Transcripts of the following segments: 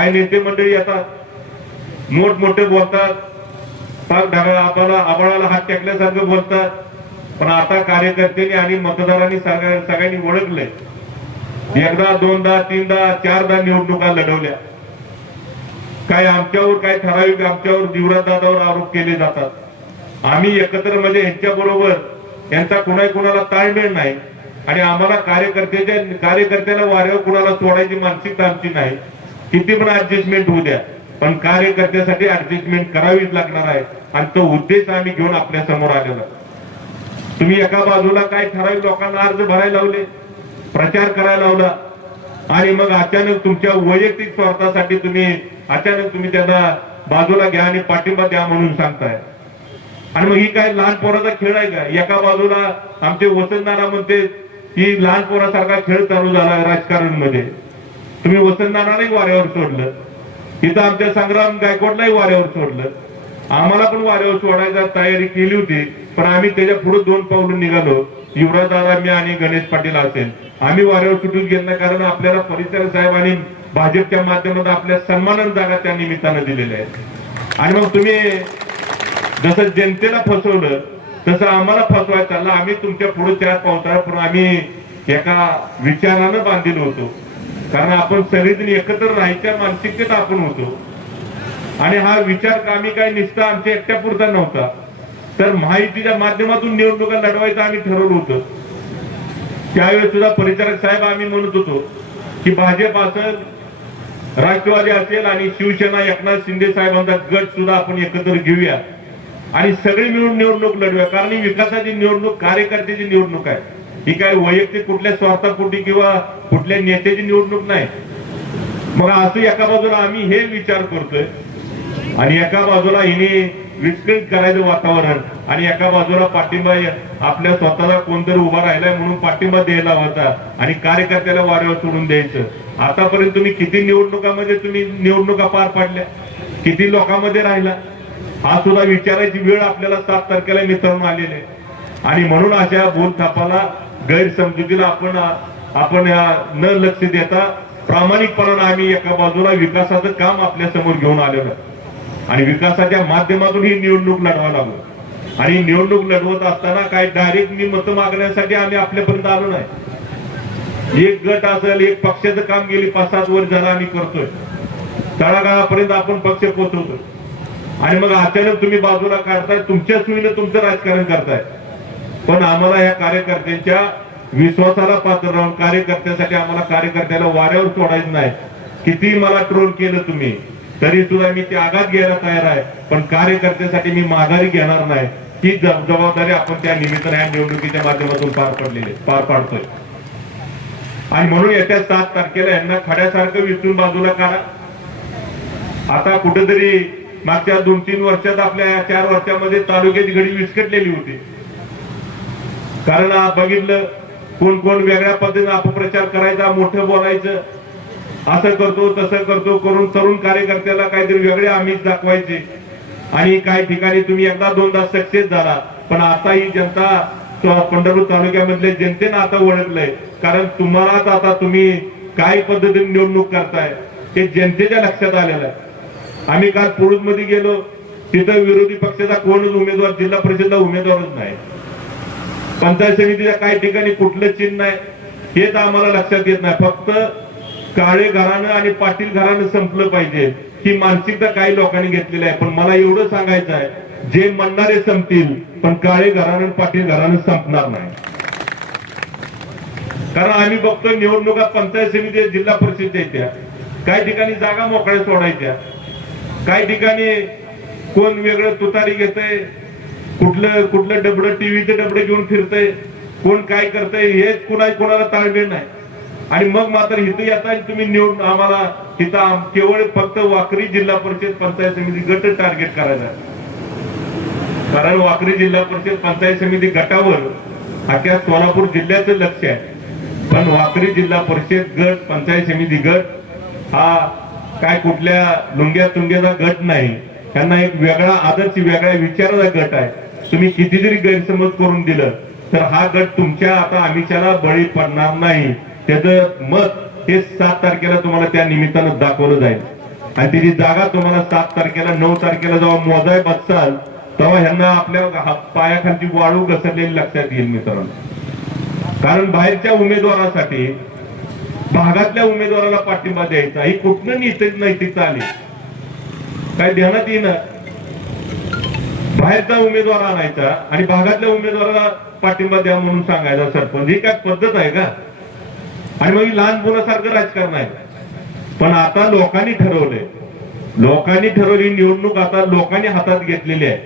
काय नेते मंडळी येतात मोठमोठे बोलतात. पाक ढगाळा आबाला आबाळाला हात टेकल्यासारखं बोलतात. पण आता कार्यकर्त्यांनी आणि मतदारांनी सगळ्यांनी ओळखलंय. एकदा दोनदा तीनदा चारदा निवडणुका लढवल्या. काय आमच्यावर काय ठराविक आमच्यावर दिवरादादावर आरोप केले जातात. आम्ही एकत्र म्हणजे यांच्या बरोबर यांचा कुणा कुणाला ताळमेळ नाही. आणि आम्हाला कार्यकर्त्याच्या कार्यकर्त्याला वाऱ्यावर कुणाला सोडायची मानसिकता आमची नाही. किती पण ऍडजस्टमेंट होऊ द्या. पण कार्यकर्त्यासाठी ऍडजस्टमेंट करावीच लागणार आहे. आणि तो उद्देश आम्ही घेऊन आपल्यासमोर आलेला. तुम्ही एका बाजूला काय ठराविक लोकांना अर्ज भरायला लावले? प्रचार करायला लावला. आणि मग अचानक तुमच्या वैयक्तिक स्वार्थासाठी तुम्ही अचानक तुम्ही त्यांना बाजूला घ्या आणि पाठिंबा द्या म्हणून सांगताय. आणि मग ही काय लहान पोराचा खेळ आहे का? एका बाजूला आमचे वसंतदारा म्हणते ही लहान पोरासारखा खेळ चालू झाला राजकारणमध्ये तुम्ही वसंतनानालाही वाऱ्यावर सोडलं. तिथं आमच्या संग्राम गायकवाडलाही वाऱ्यावर सोडलं. आम्हाला पण वाऱ्यावर सोडायचा तयारी केली होती पण आम्ही त्याच्या पुढे दोन पावलं निघालो. युवराजदादा मी आणि गणेश पाटील असेल. आम्ही वाऱ्यावर सुटून गेलो नाही कारण आपल्याला परिसर साहेब आणि भाजपच्या माध्यमातून आपल्या सन्मानन जागा त्या निमित्तानं दिलेल्या आहेत. आणि मग तुम्ही जसं जनतेला फसवलं तसं आम्हाला फसवायचं आम्ही तुमच्यापुढे चार पावसाळा पण आम्ही एका विचारानं बांधलेलो होतो. कारण आपण सगळेजण एकत्र राहायच्या मानसिकतेत आपण होतो. आणि हा विचार आम्ही काय निसता आमच्या एकट्या पुरता नव्हता. तर माहितीच्या माध्यमातून निवडणुका लढवायचं आम्ही ठरवलं होतं. त्यावेळेस सुद्धा परिचारक साहेब आम्ही म्हणत होतो की भाजप असेल राष्ट्रवादी असेल आणि शिवसेना एकनाथ शिंदे साहेबांचा गट सुद्धा आपण एकत्र घेऊया. आणि सगळे मिळून निवडणूक लढूया. कारण ही विकासाची निवडणूक कार्यकर्त्याची निवडणूक आहे. ही काय वैयक्तिक कुठल्या स्वार्थापोटी किंवा कुठल्या नेत्याची निवडणूक नाही. मग असं एका बाजूला आम्ही हे विचार करतोय आणि एका बाजूला हिने विस्कळीत करायचं वातावरण आणि एका बाजूला पाठिंबा आपल्या स्वतःला कोणतरी उभा राहिलाय म्हणून पाठिंबा द्यायला होता आणि कार्यकर्त्याला वाऱ्यावर सोडून द्यायचं. आतापर्यंत तुम्ही किती निवडणुकामध्ये तुम्ही निवडणुका पार पाडल्या? किती लोकांमध्ये राहिला? हा सुद्धा विचारायची वेळ आपल्याला सात तारखेला मित्रांनो आलेली आहे. आणि म्हणून अशा बोलथापाला गैरसमजुतीला आपण आपण या न लक्ष देता प्रामाणिकपणानं आम्ही एका बाजूला विकासाचं काम आपल्यासमोर घेऊन आलेलो. आणि विकासाच्या माध्यमातून ही निवडणूक लढवा लागलो. आणि निवडणूक लढवत असताना काय डायरेक्ट मी मत मागण्यासाठी आम्ही आपल्यापर्यंत आलो नाही. एक गट असेल एक पक्षाचं काम गेली पाच सात वर्ष झालं आम्ही करतोय. तळागाळापर्यंत आपण पक्ष पोहोचवतोय आणि मग अचानक तुम्ही बाजूला काढताय तुमच्या सुविधा तुमचं राजकारण करताय. पण आम्हाला या कार्यकर्त्यांच्या विश्वासाला पात्र राहून कार्यकर्त्यासाठी आम्हाला कार्यकर्त्याला वाऱ्यावर सोडायचं नाही. किती मला ट्रोल केलं तुम्ही तरी सुद्धा मी ते आघात घ्यायला तयार आहे. पण कार्यकर्त्यासाठी मी माघारी घेणार नाही. ही जबाबदारी आपण त्या निमित्ताने या निवडणुकीच्या माध्यमातून पार पडलेली पार पाडतोय. आणि म्हणून येत्या सात तारखेला यांना खड्यासारखं विचून बाजूला काढा. आता कुठेतरी मागच्या दोन तीन वर्षात आपल्या चार वर्षामध्ये तालुक्याची घडी विस्कटलेली होती. कारण बघितलं कोण कोण वेगळ्या पद्धतीने अपप्रचार करायचा मोठं बोलायचं असं करतो तसं करतो करून तरुण कार्यकर्त्याला काहीतरी वेगळे आमिष दाखवायचे. आणि काही ठिकाणी तुम्ही एकदा दोनदा सक्सेस झाला पण आता ही जनता पंढरपूर तालुक्यामधल्या जनतेनं आता ओळखलंय. कारण तुम्हालाच आता तुम्ही काय पद्धतीने निवडणूक करताय ते जनतेच्या लक्षात आलेलं आहे. आम्ही काल पुरुषमध्ये गेलो तिथं विरोधी पक्षाचा कोणच उमेदवार जिल्हा परिषदला उमेदवारच नाही. पंचायत समितीच्या काही ठिकाणी कुठलं चिन्ह नाही हेच आम्हाला लक्षात येत नाही. फक्त काळे घराणं आणि पाटील घराणं संपलं पाहिजे. ही मानसिकता काही लोकांनी घेतलेली आहे. पण मला एवढं सांगायचं आहे जे म्हणणारे संपतील पण काळे घराणं आणि पाटील घराणं संपणार नाही. कारण आम्ही बघतोय निवडणुका पंचायत समिती जिल्हा परिषद येत्या. काही ठिकाणी जागा मोकळ्या सोडायच्या. काही ठिकाणी कोण वेगळं तुतारी घेतय कुठलं कुठलं डबडं टीव्हीचे डबडे घेऊन फिरतय कोण काय करतंय हेच कुणा कोणाला ताळमेळ नाही. आणि मग मात्र इथं येता तुम्ही निवडून आम्हाला इथं केवळ फक्त वाकरी जिल्हा परिषद पंचायत समिती गट टार्गेट करायचा कारण वाकरी जिल्हा परिषद पंचायत समिती गटावर अख्या सोलापूर जिल्ह्याचं लक्ष आहे. पण वाकरी जिल्हा परिषद गट पंचायत समिती गट हा काय कुठल्या लुंग्या तुंग्याचा गट नाही. त्यांना एक वेगळा आदर्श वेगळ्या विचाराचा गट आहे. तुम्ही किती जरी गैरसमज करून दिलं तर हा गट तुमच्या आता आमिषाला बळी पडणार नाही. त्याचं मत हे सात तारखेला तुम्हाला त्या निमित्तानं दाखवलं जाईल. आणि त्याची जागा तुम्हाला सात तारखेला नऊ तारखेला जेव्हा मोजाय बसाल तेव्हा ह्यांना आपल्या पायाखालची वाळू घसरलेली लक्षात येईल मित्रांनो. कारण बाहेरच्या उमेदवारासाठी भागातल्या उमेदवाराला पाठिंबा द्यायचा ही कुठनं नैतिकता आली? काय ध्यानात येईना? बाहेरचा उमेदवार आणायचा आणि भागातल्या उमेदवाराला पाठिंबा द्या म्हणून सांगायचा सरपंच. ही काय पद्धत आहे का? आणि मग लहान मुलासारखं राजकारण आहे. पण आता लोकांनी ठरवलंय. लोकांनी ठरवली निवडणूक आता लोकांनी हातात घेतलेली आहे.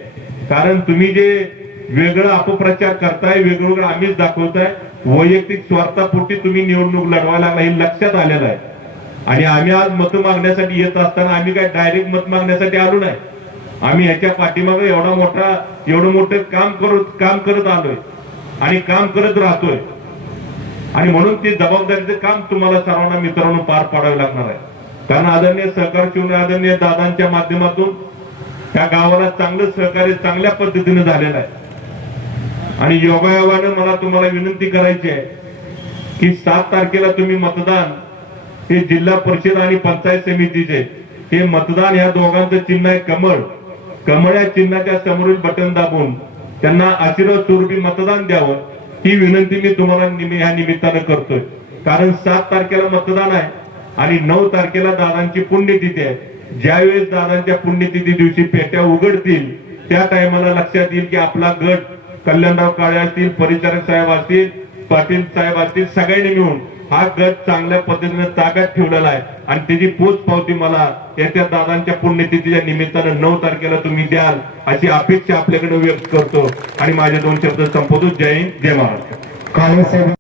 कारण तुम्ही जे वेगळं अपप्रचार करताय वेगवेगळं आम्हीच दाखवताय वैयक्तिक स्वार्थापोटी तुम्ही निवडणूक लढवायला लागला हे लक्षात आलेलं आहे. आणि आम्ही आज मतं मागण्यासाठी येत असताना आम्ही काय डायरेक्ट मत मागण्यासाठी आलो नाही. आम्ही याच्या पाठीमागे एवढा मोठा एवढं मोठं काम करत काम करत आलोय. आणि काम करत राहतोय. आणि म्हणून ते जबाबदारीचं काम तुम्हाला सर्वांना मित्रांनो पार पाडावे लागणार आहे. कारण आदरणीय सहकार शिवने आदरणीय दादांच्या माध्यमातून त्या गावाला चांगलं सहकार्य चांगल्या पद्धतीने झालेलं आहे. आणि योगायोगानं मला तुम्हाला विनंती करायची आहे की सात तारखेला तुम्ही मतदान हे जिल्हा परिषद आणि पंचायत समितीचे हे मतदान या दोघांचं चिन्ह आहे कमळ. कमळ्या चिन्हाच्या समोरील बटन दाबून त्यांना आशीर्वाद स्वरूपी मतदान द्यावं ही विनंती मी तुम्हाला निमि- ह्या निमित्तानं करतोय. कारण सात तारखेला मतदान आहे आणि नऊ तारखेला दादांची पुण्यतिथी आहे. ज्यावेळेस दादांच्या पुण्यतिथी दिवशी पेट्या उघडतील त्या टायमाला लक्षात येईल की आपला गट कल्याणराव काळे असतील परिचारक साहेब असतील पाटील साहेब असतील सगळ्यांनी मिळून हा गट चांगल्या पद्धतीने ताब्यात ठेवलेला आहे. आणि त्याची पोच पावती मला येत्या दादांच्या पुण्यतिथीच्या निमित्तानं नऊ तारखेला तुम्ही द्याल अशी अपेक्षा आपल्याकडे व्यक्त करतो. आणि माझे दोन शब्द संपवतो. जय हिंद जय महाराष्ट्र.